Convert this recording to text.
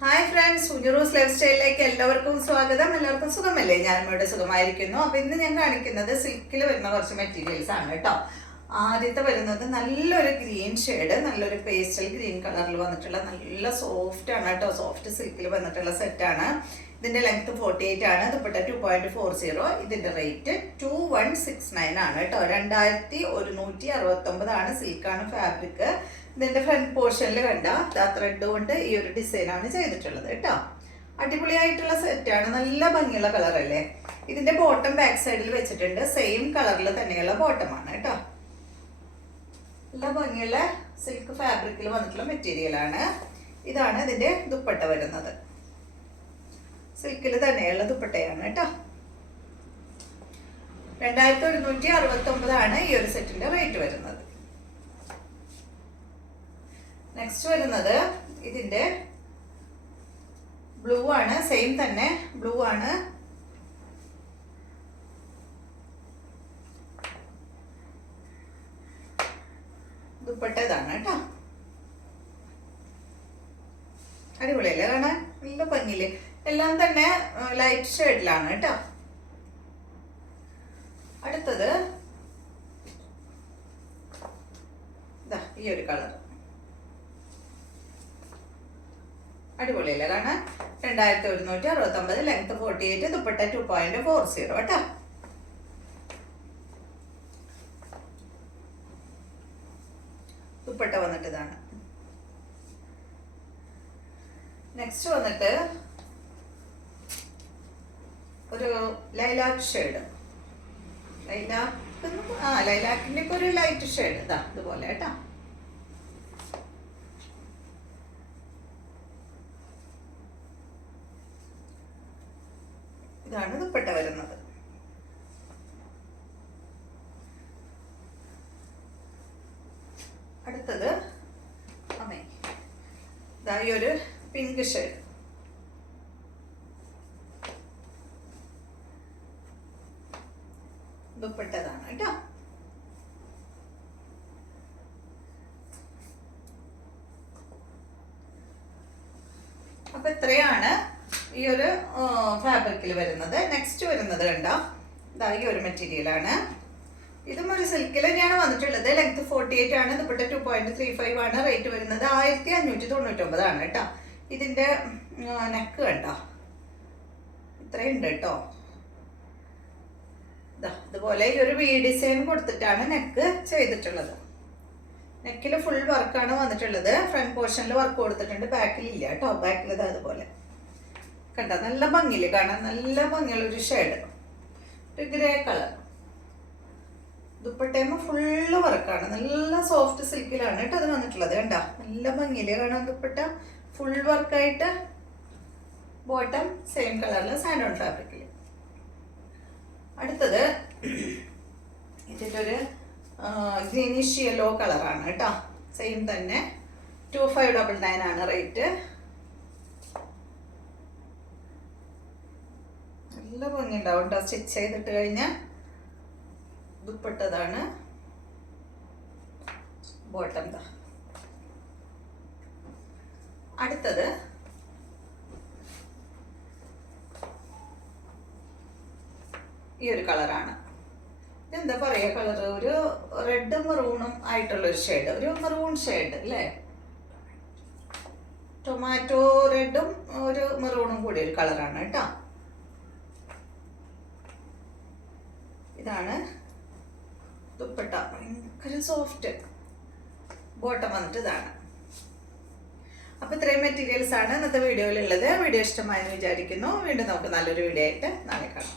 Hi friends, ഉഞ്ഞുറൂസ് life സ്റ്റൈലിലേക്ക് എല്ലാവർക്കും സ്വാഗതം. എല്ലാവർക്കും സുഖമല്ലേ? ഞാനും ഇവിടെ സുഖമായിരിക്കുന്നു. അപ്പോൾ ഇന്ന് ഞാൻ കാണിക്കുന്നത് സിൽക്കിൽ വരുന്ന കുറച്ച് മെറ്റീരിയൽസ് ആണ് കേട്ടോ. ആദ്യത്തെ വരുന്നത് നല്ലൊരു ഗ്രീൻ ഷെയ്ഡ്, നല്ലൊരു പേസ്റ്റൽ ഗ്രീൻ കളറിൽ വന്നിട്ടുള്ള നല്ല സോഫ്റ്റ് ആണ് കേട്ടോ. സോഫ്റ്റ് സിൽക്കിൽ വന്നിട്ടുള്ള സെറ്റാണ്. ഇതിന്റെ ലെങ്ത് 48 ആണ്. ദുപ്പട്ട 2.40. ഇതിന്റെ റേറ്റ് 2169 ആണ് കേട്ടോ. 2169 ആണ്. സിൽക്കാണ് ഫാബ്രിക്. ഇതിന്റെ ഫ്രണ്ട് പോർഷനിൽ കണ്ട ത്രെഡ് കൊണ്ട് ഈ ഒരു ഡിസൈനാണ് ചെയ്തിട്ടുള്ളത് കേട്ടോ. അടിപൊളിയായിട്ടുള്ള സെറ്റാണ്. നല്ല ഭംഗിയുള്ള കളറല്ലേ. ഇതിന്റെ ബോട്ടം ബാക്ക് സൈഡിൽ വെച്ചിട്ടുണ്ട്. സെയിം കളറിൽ തന്നെയുള്ള ബോട്ടമാണ് കേട്ടോ. നല്ല ഭംഗിയുള്ള സിൽക്ക് ഫാബ്രിക്കിൽ വന്നിട്ടുള്ള മെറ്റീരിയൽ ആണ്. ഇതാണ് ഇതിന്റെ ദുപ്പട്ട വരുന്നത്. സിൽക്കിൽ തന്നെയുള്ള ദുപ്പട്ടയാണ് കേട്ടോ. 2169 ആണ് ഈ ഒരു സെറ്റിന്റെ റേറ്റ് വരുന്നത്. നെക്സ്റ്റ് വരുന്നത് ഇതിന്റെ ബ്ലൂ ആണ്. സെയിം തന്നെ ബ്ലൂ ആണ്. ദുപ്പട്ട ഇതാണ് കേട്ടോ. അടിപൊളിയല്ലേ കാണാൻ? നല്ല ഭംഗിയില്. എല്ലാം തന്നെ ലൈറ്റ് ഷെയ്ഡിലാണ് കേട്ടോ. അടുത്തത് ഇതാ ഈ ഒരു കളർ. അടിപൊളിയല്ലേ കാണാൻ? 2169, ലെങ്ത് 48, ദുപ്പട്ട 2.40 കേട്ടോ. ദുപ്പട്ട വന്നിട്ട് ഇതാണ്. നെക്സ്റ്റ് വന്നിട്ട് ഒരു ലൈലാക്ക് ഷെയ്ഡ്. ലൈലാക്കിന്റെ ഒക്കെ ഒരു ലൈറ്റ് ഷെയ്ഡ് ഇതാ ഇതുപോലെ കേട്ടോ. ഇതാണ് ദുപ്പട്ട വരുന്നത്. അടുത്തത് ഇതാ ഈ ഒരു പിങ്ക് ഷെയ്ഡ്. ദുപ്പട്ടതാണ് കേട്ടോ. അപ്പൊ ഇത്രയാണ് ഈ ഒരു ഫാബ്രിക്കിൽ വരുന്നത്. നെക്സ്റ്റ് വരുന്നത് കണ്ടോ, ഇതാ ഈ ഒരു മെറ്റീരിയൽ ആണ്. ഇതും ഒരു സിൽക്കിൽ തന്നെയാണ് വന്നിട്ടുള്ളത്. ലെങ്ത് 48 ആണ്. ദുപ്പട്ട 2.35 ആണ്. റേറ്റ് വരുന്നത് 1599 ആണ് കേട്ടോ. ഇതിന്റെ നെക്ക് കണ്ടോ, ഇത്രയുണ്ട് കേട്ടോ. ഇതുപോലെ ഈ ഒരു വി ഡിസൈൻ കൊടുത്തിട്ടാണ് നെക്ക് ചെയ്തിട്ടുള്ളത്. നെക്കിൽ ഫുൾ വർക്കാണ് വന്നിട്ടുള്ളത്. ഫ്രണ്ട് പോർഷനിൽ വർക്ക് കൊടുത്തിട്ടുണ്ട്, ബാക്കിൽ ഇല്ല കേട്ടോ. ബാക്കിൽ ഇത് അതുപോലെ കണ്ട നല്ല ഭംഗിയില് കാണാൻ. നല്ല ഭംഗിയുള്ള ഒരു ഷെയ്ഡ്, ഒരു ഗ്രേ കളർ. ദുപ്പട്ടയുമ്പോ ഫുള്ള് വർക്കാണ്. നല്ല സോഫ്റ്റ് സിൽക്കിലാണ് കേട്ടോ അത് വന്നിട്ടുള്ളത്. കണ്ട നല്ല ഭംഗിയില് കാണാൻ. ദുപ്പട്ട ഫുൾ വർക്കായിട്ട്, ബോട്ടം സെയിം കളറിൽ സാൻഡോൺ ഫാബ്രിക്കിൽ. അടുത്തത് ഇതിൻ്റെ ഒരു ഗ്രീനിഷ് യെല്ലോ കളറാണ് കേട്ടോ. സെയിം തന്നെ 2599 ആണ് റേറ്റ്. നല്ല ഭംഗി ഉണ്ടാവും കേട്ടോ സ്റ്റിച്ച് ചെയ്തിട്ട് കഴിഞ്ഞാൽ. ദുപ്പട്ടതാണ്, ബോട്ടം. അടുത്തത് ഈ ഒരു കളറാണ്. എന്താ പറയാ കളർ, ഒരു റെഡ് മെറൂണും ആയിട്ടുള്ള ഒരു ഷെയ്ഡ്, ഒരു മെറൂൺ ഷെയ്ഡ് അല്ലേ. ടൊമാറ്റോ റെഡും ഒരു മെറൂണും കൂടി ഒരു കളറാണ് കേട്ടോ. ഇതാണ് ദുപ്പട്ട. ഭയങ്കര സോഫ്റ്റ്. ബോട്ടം വന്നിട്ട് ഇതാണ്. അപ്പൊ ഇത്രയും മെറ്റീരിയൽസ് ആണ് ഇന്നത്തെ വീഡിയോയിലുള്ളത്. വീഡിയോ ഇഷ്ടമായെന്ന് വിചാരിക്കുന്നു. വീണ്ടും നമുക്ക് നല്ലൊരു വീഡിയോ ആയിട്ട് നാളെ കാണാം.